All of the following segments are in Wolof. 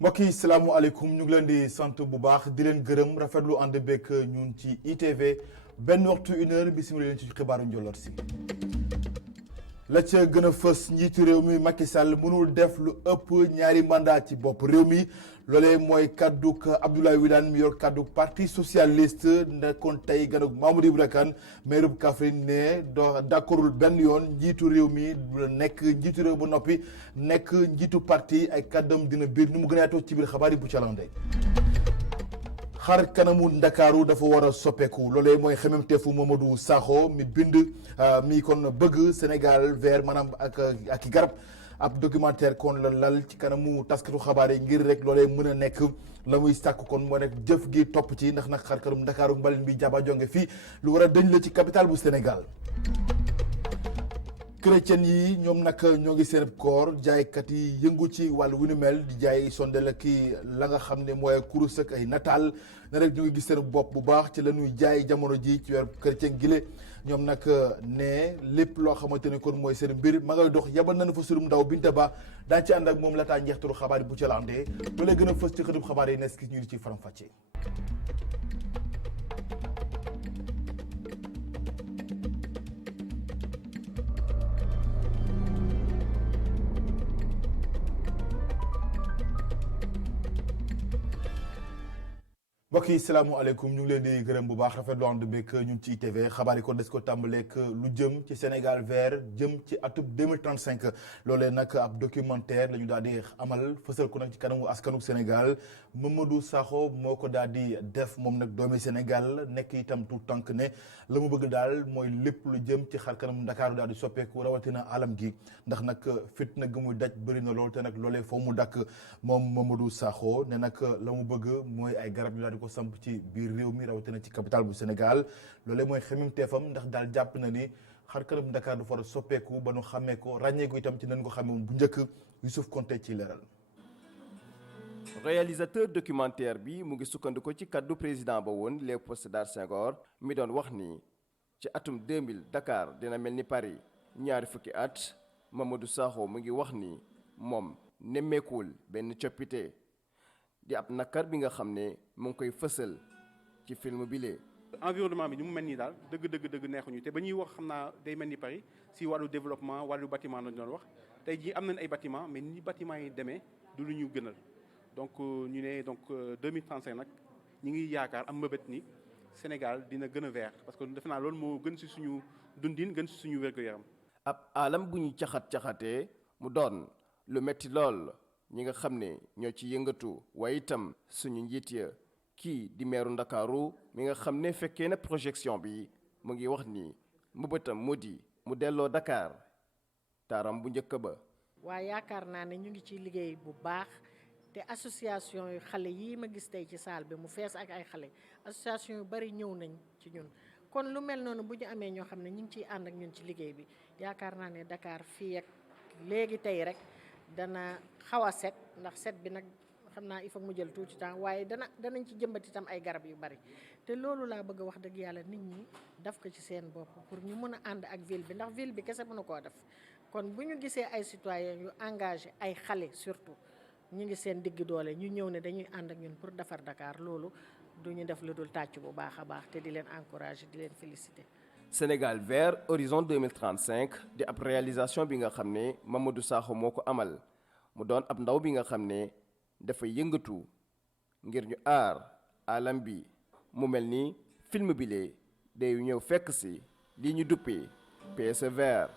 mbokk yi salaamualeykum ñu ngi leen di sant bu baax di leen gërëm rafetlu ànd beeg ñun ci ITV benn waxtu 1 heure bisimilah leen ci xibaaru njolloor si. la ca gën a fës njiitu réew mi Macky Sall mënul def lu ëpp ñaari mandat ci bopp réew mi loolee mooy kadduk Abdoulaye Wilane mi yor kadduk parti socialiste nekkoon tey ganug Mamadou Ibra Kane maire bu Kaffrine ne d'accordul benn yoon njiitu réew mi nekk njiitu réew ba noppi nekk njiitu parti ay kaddam dina biir ni mu gën a yaatoo ci biir xabaar yi bu calande xar kanamu ndakaaru dafa war a soppeeku loolee mooy xememteefu Mamadou Sakho mi bind mi kon bëgg Sénégal vert maanaam ak i garab ab documentaire kon la lal ci kanamu taskatu xabaar yi ngir rek loolee mën a nekk la muy sàkk kon moo nekk jëf gi topp ci ndax nag xar kanam ndakaaru mbalin bi jaba jonge fii lu war a dëñ la ci capitale bu Sénégal. chrétien yi ñoom nag ñoo ngi seen koor jaaykat yi yëngu ci wàllu wu ni mel di jaay sondel ki la nga xam ne mooy kurus ak ay nataal ne rek ñu ngi gis seen bopp bu baax ci la ñuy jaay jamono ji ci weer chrétien gile ñoom nag ne lépp loo xamante ne kon mooy seen mbir ma ngay dox yabal nañu fa surum ndaw Binta Ba daañu ci ànd ak moom laataa njeextalu xabaar yi bu ci landee loolee gën a fës ci xëtub xabaar yi nes ki ñu di ci faram-fàccee. mbokk yi salaamualeykum ñu ngi leen di gërëm bu baax rafetlu ànd beeg ñun ci ITV xabaar yi kon des ko tàmbaleeg lu jëm ci Sénégal vert jëm ci atub 2035 loolee nag ab documentaire la ñu daal di amal fësal ko nag ci kanamu askanu Sénégal Mamadou Sakho moo ko daal di def moom nag doomi Sénégal nekk itam tout tànk ne la mu bëgg daal mooy lépp lu jëm ci xar kanamu Ndakaaru daal di soppeeku rawatina alam gi ndax nag fitna gi muy daj bëri na lool te nag loolee foo mu dakk moom Mamadou Sakho ne nag la mu bëgg mooy ay garab yu daal di ko samp ci biir réew mi rawatina ci capitale bu Sénégal loolee mooy xemim teefam ndax daal jàpp na ni xar kanam Dakar dafa war a soppeeku ba nu xàmmee ko ràññee ko itam ci nañ ko xàmmee woon bu njëkk Youssouf Konté ci leeral. réalisateur documentaire bi mu ngi sukkandiku ci kaddu président ba woon Léopold Sédar Senghor mi doon wax ni ci atum 2000 Dakar dina mel ni Paris ñaari fukki at Mamadou Sakho mu ngi wax ni moom nemmeekuwul benn coppite di ab nakar bi nga xam ne mu ngi koy fësal ci film bi lee environnement bi ni mu mel nii daal dëgg neexuñu te ba ñuy wax xam naa day mel ni Paris si wàllu développement wàllu bâtiment lañu doon wax tey jii am nañ ay bâtiment mais ni bâtiment yi demee du lu ñu gënal donc ñu ne donc 2035 nag ñi ngi yaakaar am mbëbët ni Sénégal dina gën a vert parce que defe naa loolu moo gën si suñu dundin gën si suñu wér-gu-yaram. ab alam bu ñu caxatee mu doon lu metti lool ñi nga xam ne ñoo ci yëngatu waaye itam suñu njiit ya kii di meeru Ndakaaru mi nga xam ne fekkee na projection bi mu ngi wax ni mbëbëtam moo di mu delloo Dakar taaram bu njëkk ba. waaye yaakaar naa ne ñu ngi ci liggéey bu baax te association yu xale yii ma gis tey ci salle bi mu fees ak ay xale association yu bari ñëw nañ ci ñun kon lu mel noonu bu ñu amee ñoo xam ne ñu ngi ciy ànd ak ñun ci liggéey bi yaakaar naa ne Dakar fii ak léegi tey rek dana xaw a set ndax set bi nag xam naa il faut mu jël tuuti temps waaye danañ ci jëmbat itam ay garab yu bari te loolu laa bëgg a wax dëgg yàlla nit ñi daf ko ci seen bopp pour ñu mën a ànd ak ville bi ndax ville bi kese mënu koo def kon bu ñu gisee ay citoyens yu engagé ay xale surtout ñu ngi seen digg doole ñu ñëw ne dañuy ànd ak ñun pour defar Dakar loolu du ñu def lu dul tàcc bu baax a baax te di leen encouragé di leen félicité. Sénégal vert horizon 2035 di ab réalisation bi nga xam ne Mamadou Sakho moo ko amal mu doon ab ndaw bi nga xam ne dafay yëngatu ngir ñu aar alam bi mu mel ni film bi lee day ñëw fekk si lii ñu duppee PSE vert.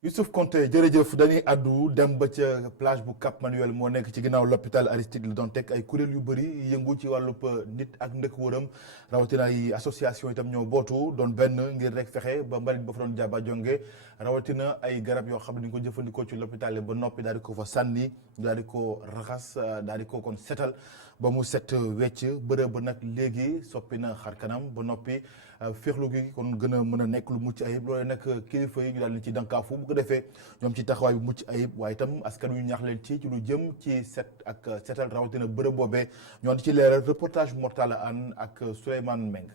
Youssouf Konté jërëjëf dañuy àddu dem ba ca plage bu Cap Manuel moo nekk ci ginnaaw l'hôpital Aristide Le Dantec ay kuréel yu bëri yëngu ci wàllub nit ak ndëkk wëram rawatina ay association itam ñoo bootu doon benn ngir rek fexe ba mbalit ba fa doon jaaba jonge rawatina ay garab yoo xam ne ni ko jëfandikoo ci l'hôpital ba noppi daal di ko fa sànni daal di ko raxas daal di ko kon setal ba mu set wecc bërëb ba nag léegi soppi na xar kanam ba noppi féexlu gi kon gën a mën a nekk lu mucc ayib loolee nag kilifa yi ñu daal di ci dankaafu bu ko defee ñoom ci taxawaay bu mucc ayib waaye itam askan wi ñaax leen ci lu jëm ci set ak setal rawatina bërëb boobee ñoo di ci leeral reportage Mortala Anne ak Souleymane Meng.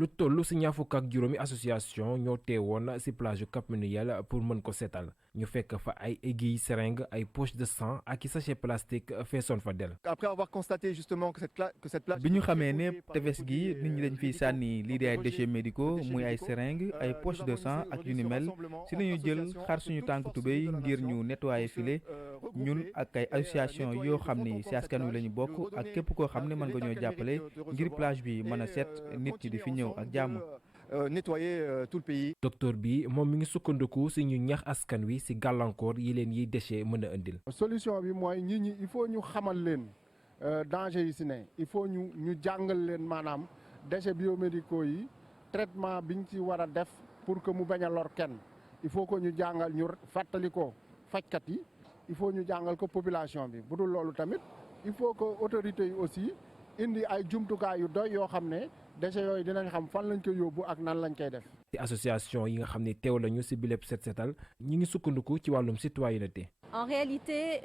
lu toll ci ñaar fukk ak juróomi association ñoo teewoon ci plage Cap Manuel pour mën ko seetal ñu fekk fa ay aiguilles seringue ay poches de sang ak i sachet plastique feesoon fa del. Après avoir constaté justement que cette plage. bi ñu xamee ne tefes gi nit ñi dañ fiy sànni lii di ay déchets médicaux muy ay seringue ay poches de sang ak yu ni mel ci la ñu jël xar suñu tànk tubéy ngir ñu nettoyer file ñun ak ay association yoo xam ni ci askan wi la ñu bokk ak képp koo xam ne mën nga ñoo jàppale ngir plage bi mën a set nit ñi di fi ñëw ak jàmm. Nettoyer tout le pays. docteur bi moom mi ngi sukkandiku ci ñu ñax askan wi ci gàllankoor yi leen yiy déchets mën a indil. solution bi mooy nit ñi il faut ñu xamal leen danger yi ci ne il faut ñu jàngal leen maanaam déchets biomédicaux yi traitement biñ ci war a def pour que mu bañ a lor kenn il faut que ñu jàngal ñu fàttali ko fajkat yi il faut ñu jàngal ko population bi bu dul loolu tamit il faut que autorités yi aussi indi ay jumtukaay yu doy yoo xam ne déchets yooyu dinañ xam fan lañ koy yóbbu ak nan lañ koy def. ci association yi nga xam ne teew lañu ci bileb set setal ñi ngi sukkandiku ci wàllum citoyenneté. en réalité.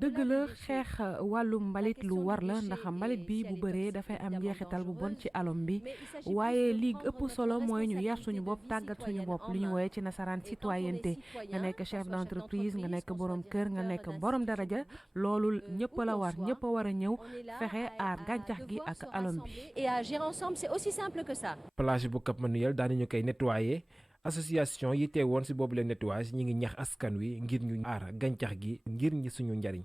dëgg la xeex wàllum mbalit lu war la ndax mbalit bi bu bëree dafay am njeexital bu bon ci alom bi waaye li ëpp solo mooy ñu yar suñu bopp tàggat suñu bopp li ñu woowee ci nasaraan citoyenneté nga nekk chef d'entreprise nga nekk borom kër nga nekk borom daraja loolu ñëpp la war ñëpp a war a ñëw fexe aar gàncax gi ak alom bi. et agir ensemble c'est aussi simple que ça. plage bu Cap Manuel daanañu koy nettoyer. association yi teewoon ci boobu leen nettoyage ñi ngi ñax askan wi ngir ñu aar gàncax gi ngir ñi suñu njariñ.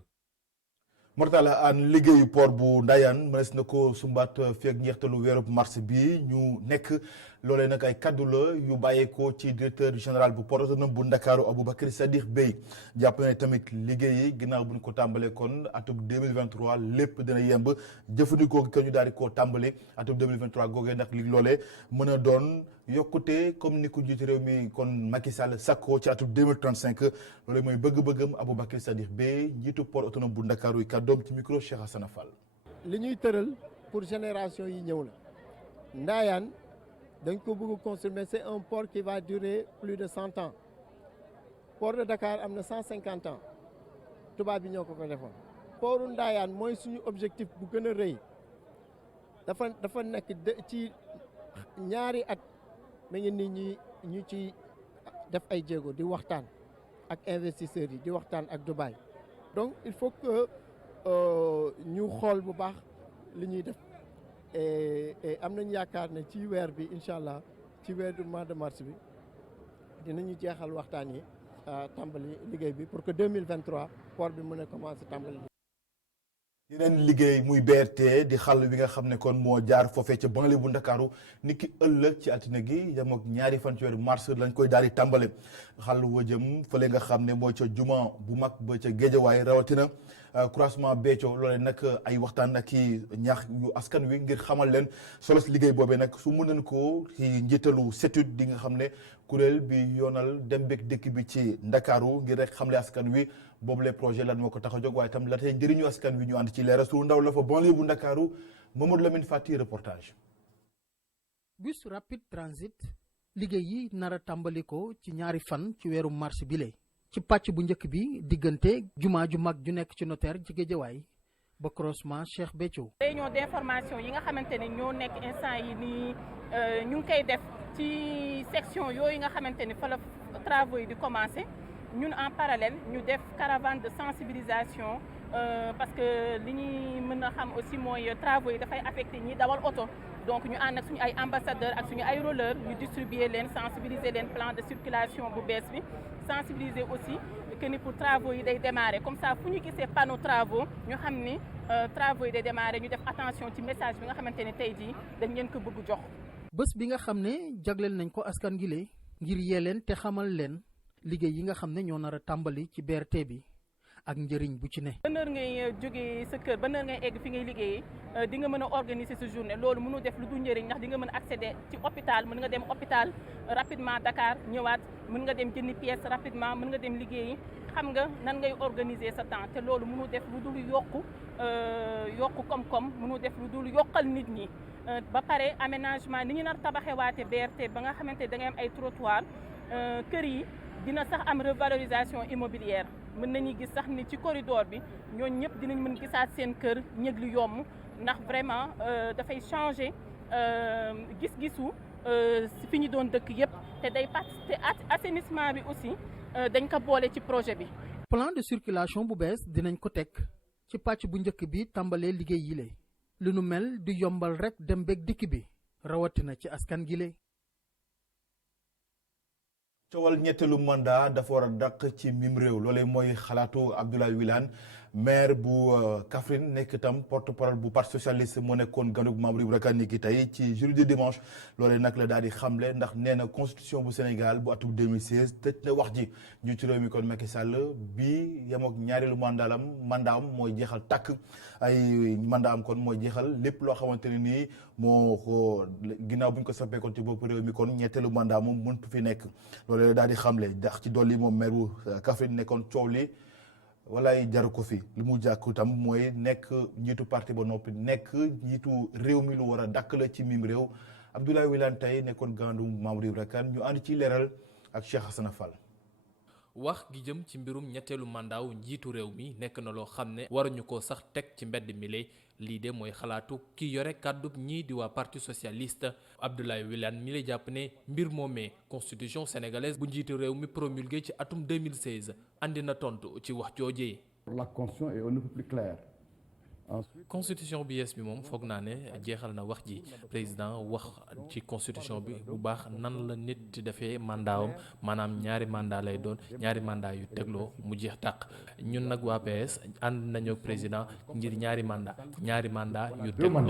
Mortala an liggéeyu port bu Ndayane mënees na ko sumbaat fii ak njeextalu weeru mars bi ñu nekk loolee nag ay kaddu la yu bàyyeekoo ci directeur général bu port autonome bu Ndakaaru Aboubacry Sadikh Bèye jàpp na tamit liggéey yi ginnaaw bu ñu ko tàmbalee kon atum 2023 lépp dina yemb jëfandikoo gi ñu daal di koo tàmbale atum 2023 googee ndax li loolee mën a doon yokkute comme ni ko jiite réew mi kon Macky Sall sakko ci atum 2035 loolee mooy bëgg-bëggam Aboubacry Sadikh Bèye njiitu port autonome bu Ndakaaru yi kàddoom ci micro Cheikh Hassana Fall. li ñuy tëral pour génération yi ñëw la Ndayane dañ ko bëgg construire c'est un port qui va durer plus de 100 ans port de Dakar am na 150 ans tubaab bi ñoo ko defoon. portu Ndayane mooy suñu objectif bu gën a rëy dafa nekk ci ñaari at ma ngi nit ñi ñu ci def ay jéego di waxtaan ak investisseurs yi di waxtaan ak Dubaï donc il faut que ñu xool bu baax li ñuy def et am nañ yaakaar ne ci weer bi incha allah ci weer du mois de mars bi dinañu jeexal waxtaan yi tàmbali liggéey bi pour que 2023 port bi mën a commencer tàmbali. yeneen liggéey muy BRT di xàll bi nga xam ne kon moo jaar foofee ca banlieue bu Ndakaaru niki ëllëg ci altine gi yem ak ñaari fan ci weeru mars lañ koy daal di tàmbale xàll wa jëm fële nga xam ne mooy ca juma bu mag ba ca Géejawaay rawatina croisement Béthio loolee nag ay waxtaan ak i ñaax yu askan wi ngir xamal leen solos liggéey boobee nag su mën nañ ko ci njiitalu CETUD di nga xam ne kuréel bi yoonal dem beeg dëkk bi ci Ndakaaru ngir rek xamle askan wi boobu les projets lan moo ko tax a jóg waaye itam la tey njëriñu askan wi ñu ànd ci leeral su ndaw la fa banlieue bu Ndakaaru Mamadou Lamine Fati reportage. bus rapide transit liggéey yi nar a tàmbali ko ci ñaari fan ci weeru mars bile ci pàcc bu njëkk bi diggante jumaa ju mag ju nekk ci notaire ci Géejawaay ba croisement Cheikh Béthio. réunion d'information yi nga xamante ne ñoo nekk instant yi nii ñu ngi koy def ci section yooyu nga xamante ni fa la travaux yi di commencer ñun en parallèle ñu def caravane de sensibilisation parce que li ñuy mën a xam aussi mooy travaux yi dafay affecté ñi dawal oto donc ñu ànd ak suñu ay ambassadeurs ak suñu ay rollers ñu distribuer leen sensibiliser leen plan de circulation bu bees bi sensibiliser aussi que ni pour travaux yi day démarrer comme ça fu ñu gisee panneau travaux ñu xam ni travaux yi day démarrer ñu def attention ci message bi nga xamante ne tey jii dañ leen ko bëgg jox. bés bi nga xam ne jagleel nañ ko askan gi le ngir yee leen te xamal leen liggéey yi nga xam ne ñoo nar a tàmbali ci BRT bi ak njëriñ bu ci ne. ban heure ngay jógee sa kër ban heure ngay egg fi ngay liggéeyee di nga mën a organiser sa journée loolu mënu def lu du njëriñ ndax di nga mën a accéder ci hôpital mën nga dem hôpital rapidement Dakar ñëwaat mën nga dem jëndi pièce rapidement mën nga dem liggéeyi xam nga nan ngay organiser sa temps te loolu mënu def lu dul yokku koom-koom mënu def lu dul yokkal nit ñi. ba pare aménagement ni ñu nar tabaxewaate BRT ba nga xamante da ngay am ay trottoir kër yi dina sax am revalorisation immobilière mën nañu gis sax ni ci corridor bi ñooñu ñëpp dinañ mën gisaat seen kër ñëg lu yomb ndax vraiment dafay changer gis-gisu fi ñu doon dëkk yépp te day participer assainissement bi aussi dañ ko boole ci projet bi. plan de circulation bu bees dinañ ko teg ci pàcc bu njëkk bi tàmbalee liggéey yile li nu mel di yombal rek dem beeg dikk bi rawatina ci askan gi le. coowal ñetteelu mandat dafa war a dàq ci mim réew loolee mooy xalaatu Abdoulaye Wilane maire bu Kaffrine nekk itam porte-parole bu parti socialiste moo nekkoon ganug Mamadou Ibra Kane ni ki tey ci journée de dimanche loolee nag la daal di xamle ndax nee na constitution bu Sénégal bu atum 2016 tëj na wax ji njiitu réew mi kon Macky Sall bii yem ak ñaareelu mandaam mooy jeexal takk ay mandaam kon mooy jeexal lépp loo xamante ne nii moo ko ginnaaw bu ñu ko soppeekoon ci bopp réew mi kon ñetteelu mandat moom mëntu fi nekk loolee daal di xamle ndax ci dolli moom maire bu Kaffrine nekkoon coow li walaay jaru ko fi li mu jàkku tam mooy nekk njiitu parti ba noppi nekk njiitu réew mi lu war a dàkk la ci mim réew Abdoulaye Wilane tey nekkoon gandu Mamadou Ibra Kane ñu ànd ci leeral ak Cheikh Hassana Fall. wax gi jëm ci mbirum ñetteelu mandaaw njiitu réew mi nekk na loo xam ne waruñu ko sax teg ci mbedd mi lii de mooy xalaatu ki yore kàddu ñii di waa parti socialiste Abdoulaye Wilane mi la jàpp ne mbir moomee constitution sénégalaise bu njiitu réew mi promulgué ci atum 2016 andi na tontu ci wax joojee. La constitution est un peu plus claire. constitution bi yees bi moom foog naa ne jeexal na wax ji président wax ci constitution bi bu baax nan la nit di defee mandaawam maanaam ñaari mandat lay doon ñaari mandat yu tegloo mu jeex tàq ñun nag waa PS ànd nañu ak président ngir ñaari mandat yu tegloo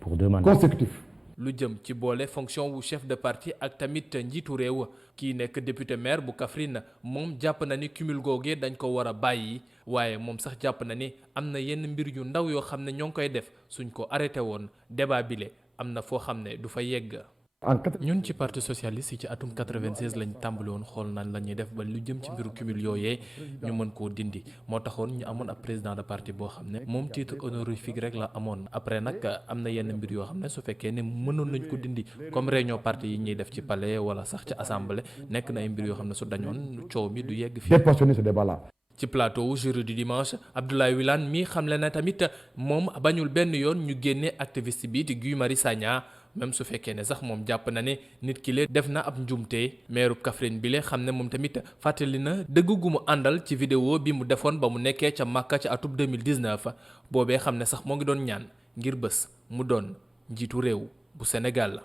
pour 2 mandats consécutifs. lu jëm ci boole fonction wu chef de parti ak tamit njiitu réew kii nekk député maire bu Kaffrine moom jàpp na ni cumul googee dañ ko war a bàyyi waaye moom sax jàpp na ni am na yenn mbir yu ndaw yoo xam ne ñoo ngi koy def suñ ko arrêté woon débat bile am na foo xam ne du fa yegg. ñun ci parti socialiste yi ci atum 96 lañ tàmbali woon xool nan la ñuy def ba lu jëm ci mbiru cumul yooyee ñu mën koo dindi moo taxoon ñu amoon ab président de parti boo xam ne moom titre honorifique rek la amoon après nag am na yenn mbir yoo xam ne su fekkee ne mënoon nañ ko dindi comme réunion parti yi ñuy def ci palais wala sax ci assemblée nekk na ay mbir yoo xam ne su dañoon coow mi du yegg fii. Dépassionner ce débat-là. ci plateau journée du dimanche Abdoulaye Wilane mi xamle na tamit moom bañul benn yoon ñu génne activiste bi di Guy Marius Sagna même su fekkee ne sax moom jàpp na ne nit ki le def na ab njumte meerub Kaffrine bi le xam ne moom tamit fàttali na dëgg gu mu àndal ci vidéo bi mu defoon ba mu nekkee ca Makka ca atub 2019 boobee xam ne sax moo ngi doon ñaan ngir bés mu doon njiitu réew bu Sénégal.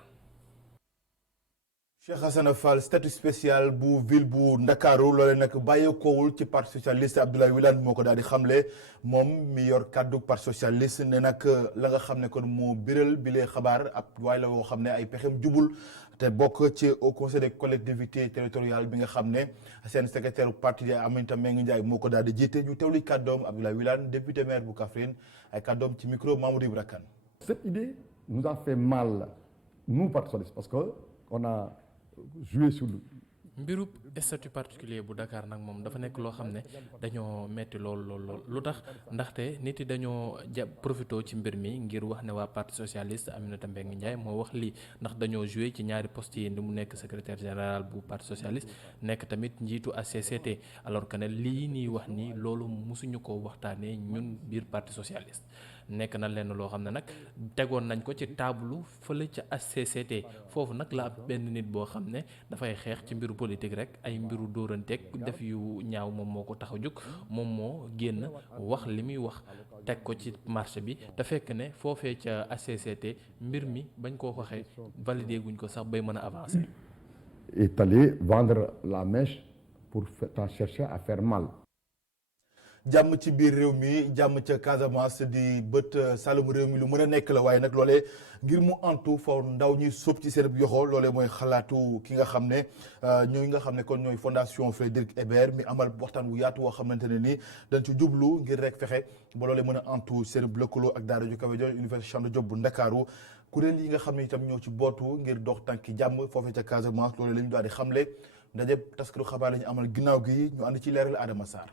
Cheikh Hassana Fall statut spécial bu ville bu Ndakaaru loole nag bàyyeekoowul ci parti socialiste Abdoulaye Wilane moo ko daal di xamle moom mi yor kàddu parti socialiste ne nag la nga xam ne kon moo biral bi lee xabaar ab waaye la woo xam ne ay pexem jubul te bokk ci au conseil des collectivités territoriales bi nga xam ne seen secrétaire parti Aminata Mbengue Ndiaye moo ko daal di jiite ñu teewli kàddoom Abdoulaye Wilane député maire bu Kaffrine ay kàddoom ci micro Mamadou Ibra Kane. Cette idée nous a fait mal nous parti socialiste parce que on a joué sur le mbirub statut particulier bu Dakar nag moom dafa nekk loo xam ne dañoo metti lool lu tax ndaxte nit yi dañoo profité ci mbir mi ngir wax ne waa parti socialiste Aminata Mbengue Ndiaye moo wax lii ndax dañoo joué ci ñaari poste yi ni mu nekk secrétaire général bu parti socialiste nekk tamit njiitu HCCT alors que ne lii nii wax ni loolu mosuñu ko waxtaanee ñun biir parti socialiste nekk na lenn loo xam ne nag tegoon nañ ko ci taabalu fële ca HCCT foofu nag la ab benn nit boo xam ne dafay xeex ci mbiru politique rek ay mbiru dóoranteeg def yu ñaaw moom moo ko tax a jóg moom moo génn wax li muy wax teg ko ci marché bi te fekk ne foofee ca HCCT mbir mi bañ koo waxee validé guñ ko sax bay mën a avancer. est allé vendre la mèche pour chercher à faire mal. jàmm ci biir réew mi jàmm ca Casamance di bët Saloum réew mi lu mën a nekk la waaye nag loolee ngir mu antu faw ndaw ñi sóob ci seen yoxo loolee mooy xalaatu ki nga xam ne ñooy nga xam ne kon ñooy fondation Frédéric Ebert mi amal waxtaan wu yaatu woo xamante ne ni dañ ci jublu ngir rek fexe ba loolee mën a antu seen lëkkaloo ak daara ju kawe jooju Université Cheikh Anta Diop bu Ndakaaru kuréel yi nga xam ne itam ñoo ci bootu ngir dox tànki jàmm foofee ca Casamance loolee la ñu daal di xamle ndaje taskatu xabaar la ñu amal ginnaaw gi ñu ànd ci leeral Adama Sarr.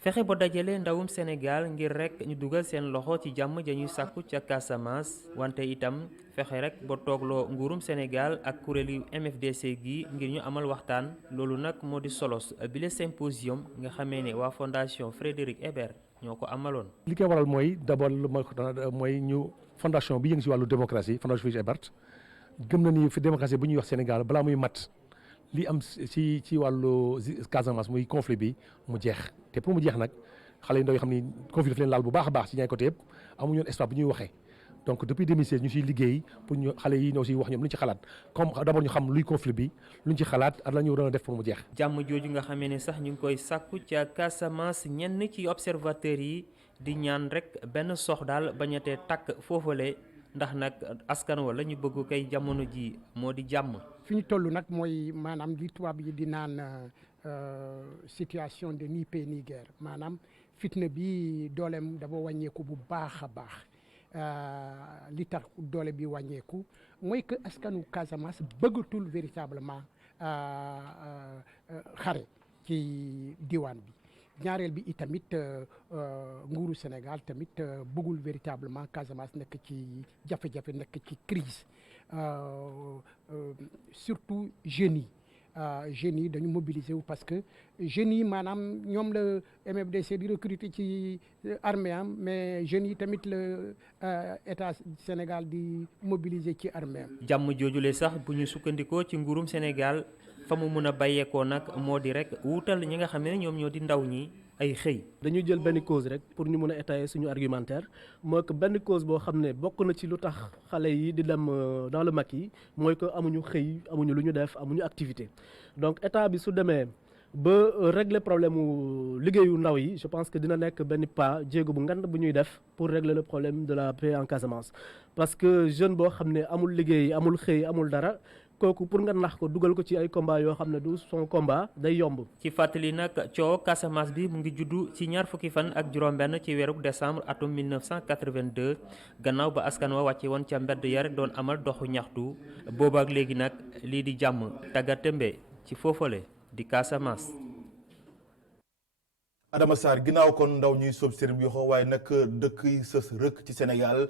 fexe ba dajale ndawum Sénégal ngir rek ñu dugal seen loxo ci jàmm ja ñuy sàkku ca Casamance wante itam fexe rek ba toogloo nguurum Sénégal ak kuréelu MFDC gi ngir ñu amal waxtaan loolu nag moo di solos bile symposium nga xamee ne waa fondation Frédéric Ebert ñoo ko amaloon. li koy waral mooy d'abord mooy ñu fondation bi yëngu si wàllu démocratie fondation Félix Hebert gëm na ni fi démocratie bu ñuy wax Sénégal balaa muy mat li am ci wàllu Casamance muy conflit bi mu jeex te pour mu jeex nag xale yu ndaw yoo xam ni conflit daf leen laal bu baax a baax ci ñaari côté yëpp amuñu woon espace bu ñuy waxee donc depuis 2016 ñu siy liggéey pour ñu xale yi ñëw si wax ñoom lu ñu ci xalaat comme d'abord ñu xam luy conflit bi lu ñu ci xalaat ak la ñu war a def pour mu jeex. jàmm jooju nga xamee ne sax ñu ngi koy sàkku ca Casamance ñenn ci observateurs yi di ñaan rek benn sox daal bañatee takk foofale ndax nag askan wala ñu bëgg kay jamono ji moo di jàmm. fi ñu toll nag mooy maanaam li tubaab yi di naan situation de ni paix ni guerre maanaam fitna bi dooleem dafa wàññeeku bu baax a baax. li tax doole bi wàññeeku mooy que askanu Casamance bëggatul véritablement xare ci diwaan bi ñaareel bi itamit nguuru Sénégal tamit bëggul véritablement Casamance nekk ci jafe-jafe nekk ci crise surtout jeunes yi dañu mobiliser wu parce que jeunes yi maanaam ñoom la MFDC di recruter ci armée am mais jeunes yi tamit la état Sénégal di mobiliser ci armée am. jàmm joojule sax bu ñu sukkandikoo ci nguurum Sénégal fa mu mën a bàyyeekoo nag moo di rek wuutal ñi nga xam ne ñoom ñoo di ndaw ñi ay xëy. dañuy jël benn cause rek pour ñu mën a étayer suñu argumentaire mooy que benn cause boo xam ne bokk na ci lu tax xale yi di dem dans le maquis mooy que amuñu xëy amuñu lu ñu def amuñu activité donc état bi su demee ba régler problème mu liggéeyu ndaw yi je pense que dina nekk benn pas jéego bu ngand bu ñuy def pour régler le problème de la paix en Casamance parce que jeune boo xam ne amul liggéey amul xëy amul dara. kooku pour nga nax ko dugal ko ci ay combat yoo xam ne du son combat day yomb. ci fàttali nag coow Casamance bi mu ngi juddu ci ñaar fukki fan ak juróom-benn ci weeru décembre atum 1982 gannaaw ba askan wa wàcce woon ca mbedd ya rek doon amal doxu ñaxtu boobaak léegi nag lii di jàmm tàggatémbe ci foofale di Casamance. Adama Sarr ginnaaw kon ndaw ñuy soob sérib yoxo waaye nag dëkk yi sës rëkk ci Sénégal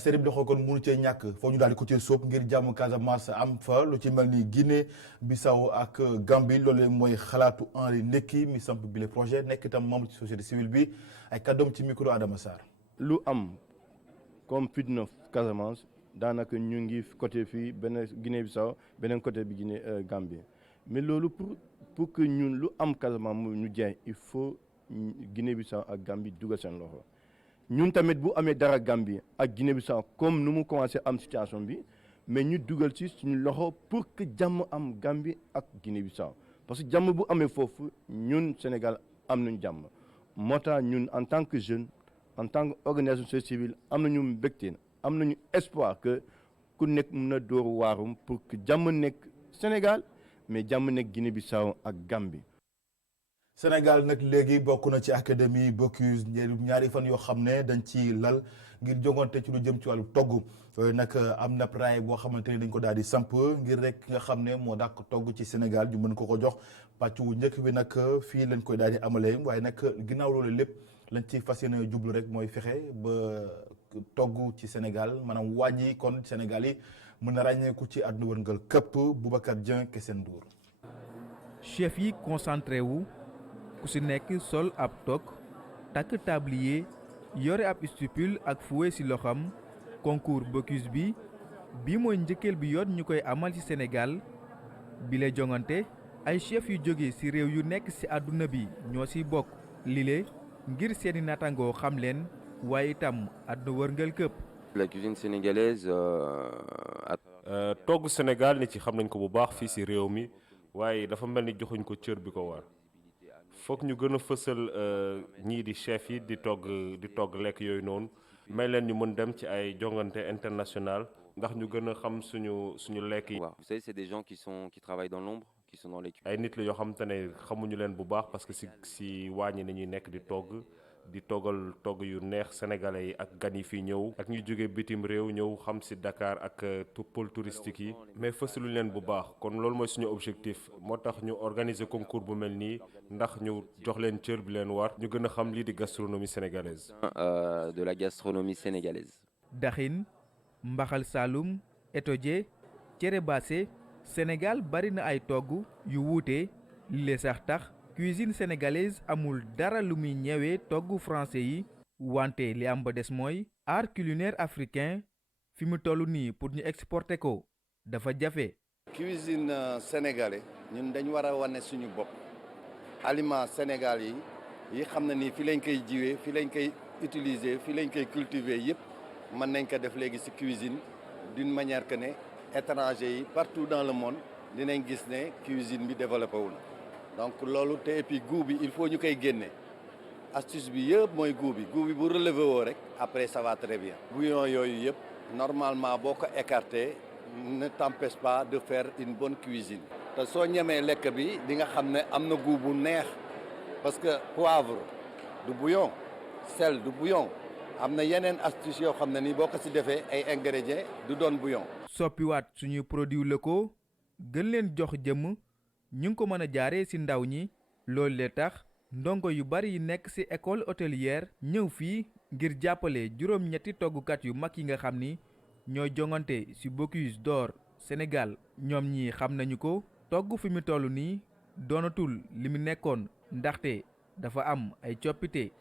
sérib yoxo kon mënu cee ñàkk foo ñu daal di ko cee soob ngir jàmm Casamance am fa lu ci mel ni Guinée Bissau ak Gambie loolu mooy xalaatu Henri Ndekki mi samp bi le projet nekk itam membre ci société civile bi ay kàddoom ci micro Adama Sarr. lu am comme fitna Casamance daanaka ñu ngi côté fii benn Guinée Bissau beneen côté bi Guinée Gambie mais loolu pour que ñun lu am Casamance ñu jeex il faut Guinée Bissau ak Gambie dugal seen loxo ñun tamit bu amee dara Gambie ak Guinée Bissau comme nu mu commencé am situation bi mais ñu dugal ci suñu loxo pour que jàmm am Gambie ak Guinée Bissau parce que jàmm bu amee foofu ñun Sénégal am nañu jàmm moo tax ñun en tant que jeune en tant que organisation société civile am nañu mbégte am nañu espoir que ku nekk mën na dóor waarum pour que jàmm nekk Sénégal mais jàmm nekk Guinée Bissau ak Gambie. Sénégal nag léegi bokk na ci académie Bocuse ñaari fan yoo xam ne dañ ci lal ngir jongante ci lu jëm ci wàllu togg nag am na raay boo xamante ni dañ ko daal di samp ngir rek nga xam ne moo dàq togg ci Sénégal ñu mën ko jox pàcc wu njëkk bi nag fii lañ koy daal di amalee waaye nag ginnaaw loolu lépp lañ ci fas yéene jublu rek mooy fexe ba togg ci Sénégal maanaam wàññi kon Sénégal yi mën na ràññeeku ci àdduna wërngal këpp Boubacar Dieng Kesen Ndour. chef yi concentré wu. ku si nekk sol ab toog takk tablier yore ab stupule ak fouet si loxam concours Bocuse bi mooy njëkkeel bi yoon ñu koy amal ci Sénégal bi lay jongante ay chef yu jóge ci réew yu nekk ci àdduna bi ñoo ci bokk lile ngir seeni nattangoo xam leen waaye itam àdduna wërngal këpp. La cuisine sénégalaise togg Sénégal nit ci xam nañ ko bu baax fii ci réew mi waaye dafa mel ni joxuñ ko cër bi ko war. foog ñu gën a fësal ñii di chef yi di togg lekk yooyu noonu may leen ñu mën dem ci ay jongante international ndax ñu gën a xam suñu lekk yi. Vous savez, c'est des gens qui travaillent dans l'ombre, qui sont dans les cuisines. ay nit la yoo xam te ne xamuñu leen bu baax parce que si wàññi nañuy nekk di toggal togg yu neex sénégalais yi ak gan yi fii ñëw ak ñuy jóge bitim réew ñëw xam si Dakar ak pôle touristique yi mais fësaluñ leen bu baax kon loolu mooy suñu objectif moo tax ñu organiser concours bu mel nii ndax ñu jox leen cër bi leen war ñu gën a xam lii di gastronomie sénégalaise. De la gastronomie sénégalaise. daxin mbaxal Saloum etoje cere baase Sénégal bari na ay togg yu wuute lile sax tax cuisine sénégalaise amul dara lu muy ñëwee togg français yi wante li am ba des mooy art culinaire africain fi mu toll nii pour ñu exporter ko dafa jafe. cuisine sénégalais ñun dañ war a wane suñu bopp aliment Sénégal yi xam na ni fi lañ koy jiwee fi lañ koy utiliser fi lañ koy cultiver yëpp mën nañ ko def léegi ci cuisine d'une manière que ne étranger yi partout dans le monde dinañ gis ne cuisine bi développé wu na donc loolu te et puis goût bi il faut ñu koy génne astuce bi yëpp mooy goût bi bu relevé woo rek après ça va très bien. bouillon yooyu yëpp normalement boo ko écarté ne t'empêche pas de faire une bonne cuisine. te soo ñemee lekk bi di nga xam ne am na goût bu neex parce que poivre du bouillon sel du bouillon am na yeneen astuce yoo xam ne ni boo ko ci defee ay ingrédients du doon bouillon. soppiwaat suñuy produits locaux gën leen jox jëmm ñu ngi ko mën a jaaree ci ndaw ñi loolu le tax ndongo yu bari yi nekk ci école hôtelière ñëw fii ngir jàppale juróom-ñetti toggukat yu mag yi nga xam ni ñooy jongante ci Bocuse d'Or Sénégal. ñoom ñi xam nañu ko togg fi mu toll nii doonatul li mu nekkoon ndaxte dafa am ay coppite.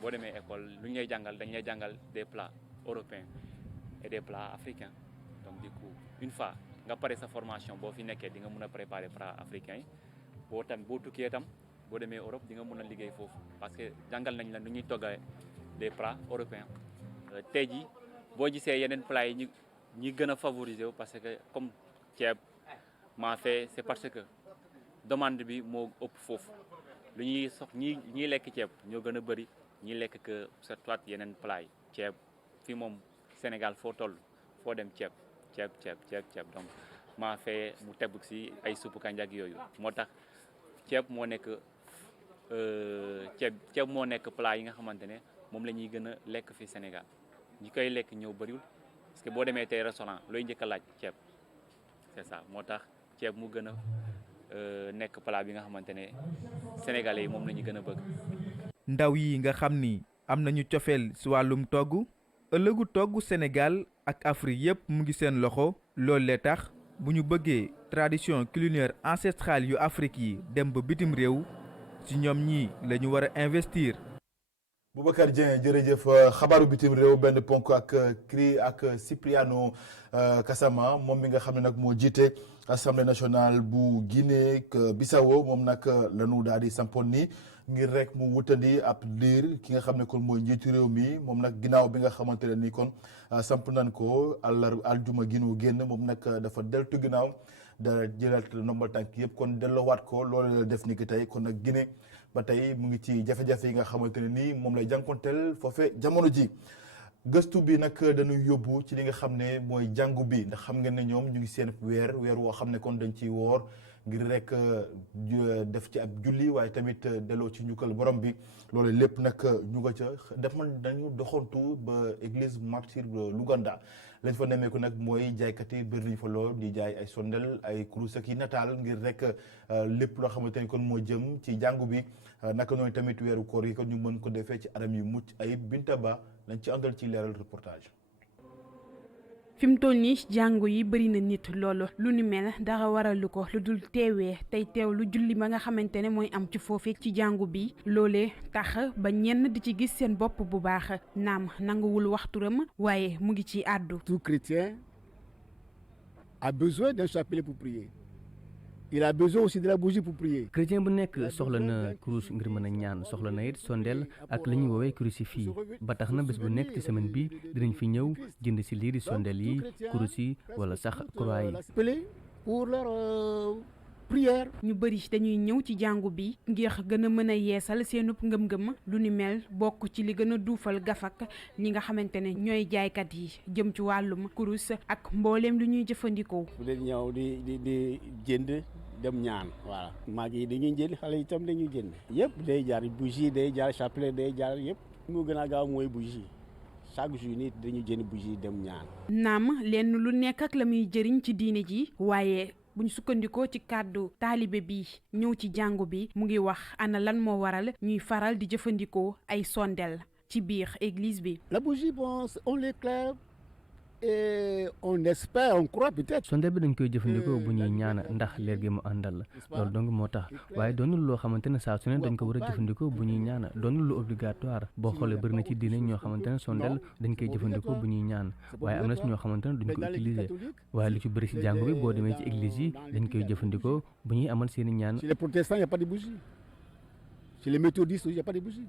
boo demee école lu ñu lay jàngal dañ lay jàngal des plats européens et des plats africains donc du coup une fois nga pare sa formation boo fi nekkee di nga mën a préparer plats africains yi boo tukkee itam boo demee Europe di nga mën a liggéey foofu parce que jàngal nañ la nu ñuy toggee des plats européens. tey jii boo gisee yeneen plats yi ñi gën a favoriser wu parce que comme ceeb maafe c'est parce que demande bi moo ëpp foofu lu ñuy ñiy lekk ceeb ñoo gën a bëri ñi lekk que soit yeneen plat yi ceeb fii moom Sénégal foo toll foo dem ceeb donc maa fee mu tebb si ay suppu kànja ak yooyu moo tax ceeb moo nekk ceeb moo nekk plat yi nga xamante ne moom la ñuy gën a lekk fii Sénégal ñi koy lekk ñëw bëriwul parce que boo demee tey restaurant looy njëkk a laaj ceeb c'est ça moo tax ceeb mu gën a nekk plat bi nga xamante ne sénégalais yi moom la ñu gën a bëgg. ndaw yi nga xam ni am nañu cofeel ci wàllum togg ëllëgu togg Sénégal ak Afrique yépp mu ngi seen loxo loolu le tax bu ñu bëggee tradition culinaire ancestrale yu Afrique yi dem ba bitim réew ci ñoom ñi la ñu war a investir. Boubacar Dieng jërëjëf xabaaru bitim réew benn ponk ak Cipriano Kassama moom mi nga xam ne nag moo jiite assemblée nationale bu Guinée Bissau moom nag lañu daal di sampoon ni ngir rek mu wutandi ab diir ki nga xam ne kon mooy njiitu réew mi moom nag ginnaaw bi nga xamante ne ni kon samp nañ ko aljuma gi nu génn moom nag dafa deltu ginnaaw da jëlaat nombal tànk yëpp kon delloowaat ko loolu la def ni ki tey kon nag Guinée ba tey mu ngi ci jafe-jafe yi nga xamante ne nii moom lay jànkonteel foofe jamono ji gëstu bi nag dañuy yóbbu ci li nga xam ne mooy jàngu bi ndax xam ngeen ne ñoom ñu ngi seen weer woo xam ne kon dañ ciy woor ngir rek def ci ab julli waaye tamit delloo ci njukkal borom bi loolu lépp nag ñu nga ca dañu doxantu ba église martyre Luganda lañ fa nemmeeku nag mooy jaaykat yi bëri nañ fa lool di jaay ay sondel ay kurus ak yi nataal ngir rek lépp loo xamante ni kon moo jëm ci jàngu bi naka noonu tamit weeru koor yi kon ñu mën ko defee ci anam yu mucc ayib Binta Ba lañ ci àndal ci leeral reportage. fi mu toll nii jàngu yi bëri na nit loolu lu ni mel dara waralu ko lu dul teewee tey teew lu julli ba nga xamante ne mooy am ci foofee ci jàngu bi loolee tax ba ñenn di ci gis seen bopp bu baax naam nanguwul waxturam waaye mu ngi ci àddu. Tout chrétien a besoin d'un chapelet pour prier. Il a besoin aussi de la bougie pour prier. chrétien bu nekk soxla na kurus ngir mën a ñaan soxla na it sondeel ak la ñuy woowee crucifix ba tax na bés bu nekk ci semaine bi dinañ fi ñëw jënd ci lii di sondeel yi kurus yi wala sax croix yi. pour leur prière. ñu bëri dañuy ñëw ci jàngu bi ngir gën a mën a yeesal seenub ngëm-ngëm lu ni mel bokk ci li gën a duufal gafak ñi nga xamante ne ñooy jaaykat yi jëm ci wàllum kurus ak mbooleem lu ñuy jëfandikoo. bu dee ñëw di jënd. dem ñaan voilà mag yi dañuy jënd xale yi itam dañuy jënd yëpp day jaar bougie day jaar chapelet day jaar yëpp mu gën a gaaw mooy bougie chaque jour nit dañuy jënd bougie dem ñaan. naam lenn lu nekk ak la muy jëriñ ci diine ji waaye bu ñu sukkandikoo ci kàddu taalibe bi ñëw ci jàngu bi mu ngi wax ana lan moo waral ñuy faral di jëfandikoo ay sondel ci biir église bi. La bougie bon on l'éclaire et on espère, on croit peut-être. sondeel bi dañ koy jëfandikoo bu ñuy ñaan ndax leer gi mu àndal loolu donc moo tax waaye doonul loo xamante ne saa su ne dañ ko war a jëfandikoo bu ñuy ñaan doonul lu obligatoire boo xoolee bëri na ci diine ñoo xamante ne sondeel dañ koy jëfandikoo bu ñuy ñaan waaye am na si ñoo xamante ne duñ ko utiliser waaye lu ci bëri si jàngu bi boo demee ci église yi dañ koy jëfandikoo bu ñuy amal seeni ñaan. Chez les protestants, il n'y a pas de bougie. Chez les méthodistes, il n'y a pas de bougie.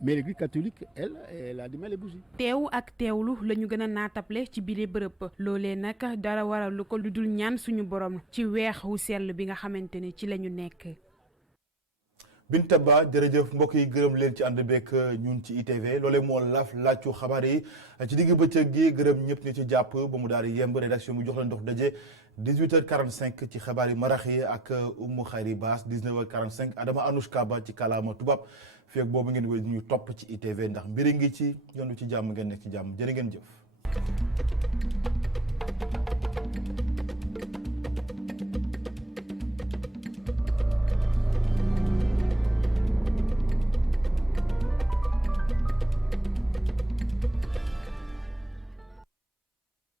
Mais l'église catholique, elle allumait les bougies. teew ak teewlu la ñu gën a naatable ci biir bërëb loolee nag dara waral lu ko lu dul ñaan suñu borom ci weex wu sell bi nga xamante ne ci la ñu nekk. Binta Ba jërëjëf mbokk yi gërëm leen ci ànd beeg ñun ci ITV loolee moo laajcu xabaar yi ci digg bëccëg gi gërëm ñëpp ñu ci jàpp ba mu daal di yemb rédaction bi jox leen dox daje 18h45 ci xabaar yi marax yi ak Oumou Khayri Bass 19h45 Adama Anouchka Ba ci kàllaama tubaab fii ak boobu ngeen wéy ñu topp ci ITV ndax mbiri ngi ci yoonu ci jàmm ngeen nekk ci jàmm jërë ngeen jëf.